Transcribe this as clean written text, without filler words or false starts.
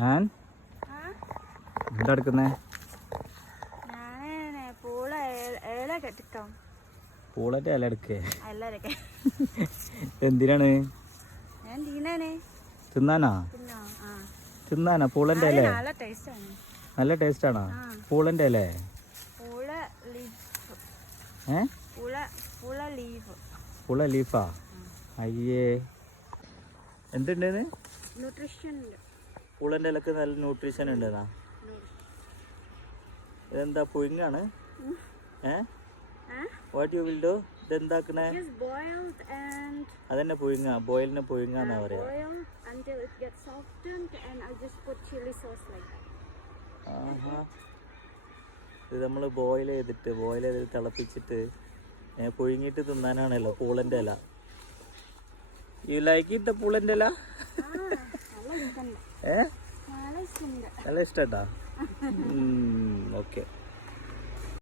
ഞാൻ എന്താ എടുക്കുന്നേ? പൂളന്റെ ഇല എടുക്കേ? എന്തിനാണ്? തിന്നാനാ? തിന്നാനാ പൂളന്റെ ഇല? നല്ല ടേസ്റ്റ് ആണോ പൂളന്റെ ഇല? പൂള ലീഫാ? അയ്യേ, എന്തുണ്ടെന്ന്? പൂളന്റെ ഇലക്ക് നല്ല ന്യൂട്രീഷൻ ഉണ്ടെന്നാ? ഇതെന്താ പുഴുങ്ങാണ്? What you will do? ഇതെന്താക്കണേ? അതന്നെ പുഴുങ്ങ, ബോയിലിനെ പുഴുങ്ങാന്നാ പറയാ. ഇത് നമ്മള് ബോയിൽ ചെയ്തിട്ട് തിളപ്പിച്ചിട്ട് പുഴുങ്ങിയിട്ട് തിന്നാനാണല്ലോ പൂളന്റെ ഇല. യു ലൈക്ക് ഇറ്റ് പൂളന്റെ ഇല? നല്ല ഇഷ്ടാ? ഓക്കെ.